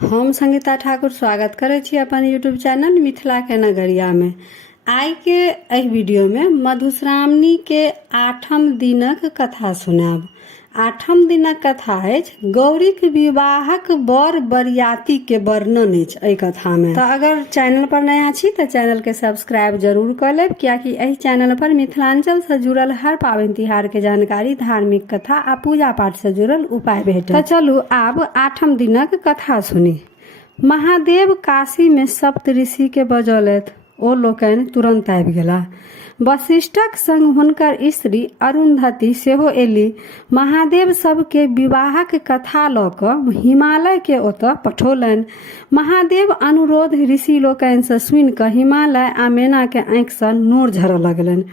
हम संगीता ठाकुर स्वागत करे छी अपन यूट्यूब चैनल मिथिला के नगरिया में। आई के एहि वीडियो में मधुश्रावणी के 8म दिनक कथा सुनाब। 8म दिनक कथा अछि गौरी के विवाहक बर बरियाती के वर्णन अछि एहि कथा में। तो अगर चैनल पर नया छी तो चैनल के सब्सक्राइब जरूर कर लेब, कियाकि एहि चैनल पर मिथिलांचल से जुड़ल हर पाबनि तिहार के जानकारी, धार्मिक कथा आ पूजा पाठ से जुड़ल उपाय भेटत। तो चलू आब 8म दिनक कथा सुनी। महादेव काशी में सप्त ऋषि के बजौलथि, ओ लोकनि तुरंत आबि गेला। वशिष्ठक संग हुनकर स्त्री अरुंधति सेहो एली। महादेव सबके विवाहक कथा लऽ कऽ हिमालय के ओतऽ पठौलनि। महादेव अनुरोध ऋषि लोकनि से सुनि कऽ हिमालय आ मैना के आंखि से नोर झरऽ लगलनि।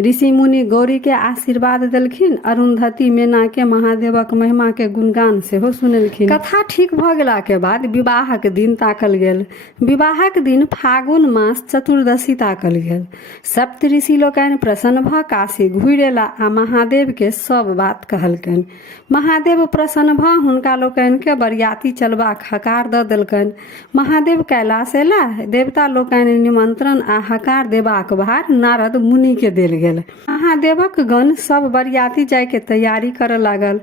ऋषि मुनि गौरी के आशीर्वाद देलखिन। अरुंधति मैना के महादेवक महिमा के गुणगान सेहो सुनेलखिन। कथा ठीक भऽ गेला के बाद विवाहक दिन ताकल गेल। विवाहक दिन फागुन मास चतुर्दशी ताकल गेल। सप्त ऋषि लोकनि प्रसन्न भऽ काशी घुरि एला आ महादेव के सब बात कहलकनि। महादेव प्रसन्न भऽ हुनका लोकनि के बरियाती चलबाक हकार दऽ देलकनि। महादेव कैलाश एला। देवता लोकनि निमंत्रण आ हकार देबाक भार नारद मुनि के देल गेल। महादेवक गण सब बरियाती जाय के तैयारी करऽ लागल।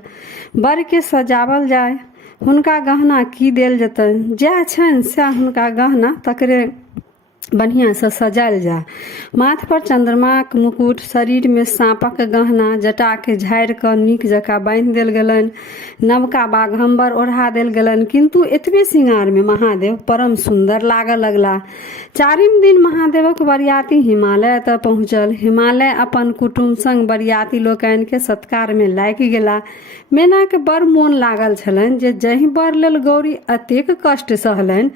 बर के सजावल जाय, हुनका गहना की देल जेतनि, जै छनि सैह हुनका गहना तकरे बढ़िया से सजायल जाय। माथ पर चंद्रमाक मुकुट, शरीर में सांपक गहना, जटा के झाड़ि कऽ नीक जकाँ बांधि देल गेलनि। नवका बाघंबर ओढ़ा देल गेलनि, किंतु एतबे श्रृंगार में महादेव परम सुंदर लागऽ लगला। 4म दिन महादेवक बरियाती हिमालय तक पहुँचल। हिमालय अपन कुटुम्ब संग बरियाती लोकनि के सत्कार में लागि गेला। मैना के बड़ मोन लागल छलनि जे जहि बर लेल गौरी अतेक कष्ट सहलनि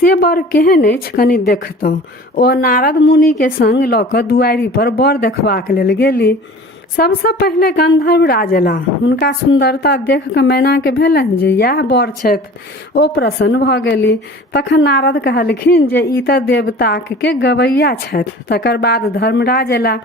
से बर केहन अछि कनि देखतहुँ। ओ नारद मुनि के संग लऽ कऽ दुआरी पर बर देखबाक लेल गेली। सबसे पहले गंधर्व राज एला। हुनका सुंदरता देख कऽ मैना के भेलनि जे यह बर छथि। ओ प्रसन्न भऽ गेली। तखन नारद कहलखिन जे ई तऽ देवताक के गवैया छथि। तकर बाद धर्मराज एला।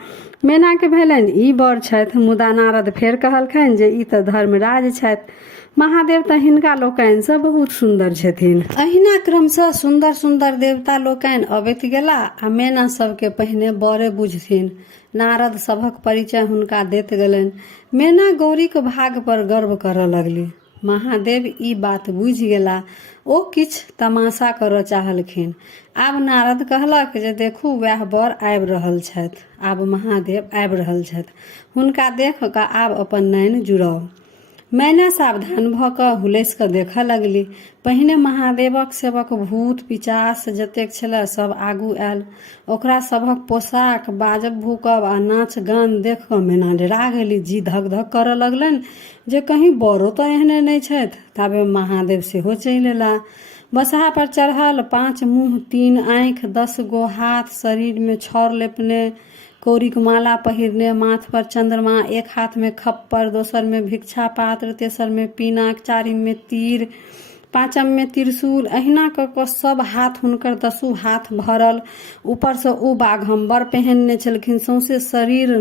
मैना के भेलनि ई बर छथि। मुदा नारद फेर कहलखिन जे ई तऽ धर्मराज छथि। महादेव तऽ हिनका लोकनि से बहुत सुंदर छथिन। अहिना क्रमशः सुंदर सुंदर देवता लोकनि अबैत गेला आ मैना सबके पहिने बरे बुझथिन। नारद सभक परिचय हुनका दैत गेलनि। मैना गौरी के भाग पर गर्व करऽ लगली। महादेव ई बात बुझि गेला। ओ किछ तमाशा करऽ चाहलखिन। आब नारद कहलक जे देखू वएह बर आबि रहल छथि। आब महादेव आबि रहल छथि। हुनका देख कऽ आब अपन नैन जुड़ाउ। मैना सावधान भऽ कऽ हुलैस कऽ देखऽ लगली। पहिने महादेवक सेवक भूत पिचास जतेक छलै सब आगू आयल। ओकरा सभक पोशाक, बाजब भूकब आ नाच गान देख कऽ मैना डरा गेली। जी धक धक करऽ लगलनि जे कहीं बरो तऽ एहने नहि छथि। ताबे महादेव सेहो चलि एला। बसहा पर चढ़ल, 5 मुँह 3 आँखि, 10 गो हाथ, शरीर में छौर लेपने, कौड़ीक माला पहिरने, माथ पर चंद्रमा, एक हाथ में खप्पर, दोसर में भिक्षा पात्र, तेसर में पीनाक, 4म में तीर, 5म में त्रिशूल। अहिना कऽ कऽ सब हाथ हुनकर 10 हाथ भरल। ऊपर से ओ बाघंबर पहनने छलखिन। सौंसे शरीर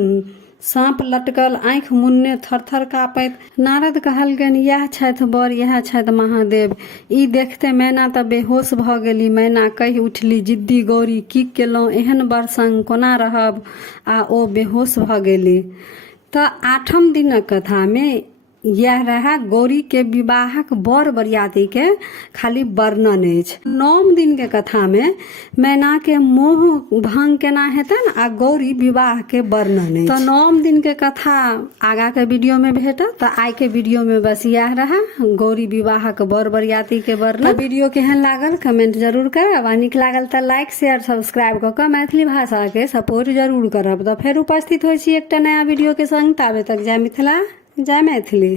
सांप लटकल, आंखि मुन्ने थरथर कापैत। नारद कहलकनि यह छथि बर, यह छथि महादेव। ई देखते मैना तऽ बेहोश भऽ गेली। मैना कहि उठली, जिद्दी गौरी की केलहुँ, एहन बर संग कोना रहब, आ ओ बेहोश भऽ गेली। तऽ 8म दिनक कथा में यह रहा गौरी के विवाहक बर बरियाती के खाली वर्णन अछि। 9म दिन के कथा में मैना के मोह भंग केना हेतन आ गौरी विवाह के वर्णन अछि। तो 9म दिन के कथा आगा के वीडियो में भेटत। तो आई के वीडियो में बस यह रहा गौरी विवाहक बर बरियाती के वर्णन। तो वीडियो केहन लागल कमेंट जरूर करब आ नीक लागल तऽ लाइक शेयर सब्सक्राइब कऽ कऽ मैथिली भाषा के सपोर्ट जरूर करब। तो फेर उपस्थित होइ छी एकटा नया वीडियो के संग। ताबे तक जय मिथिला, जय मैथिली।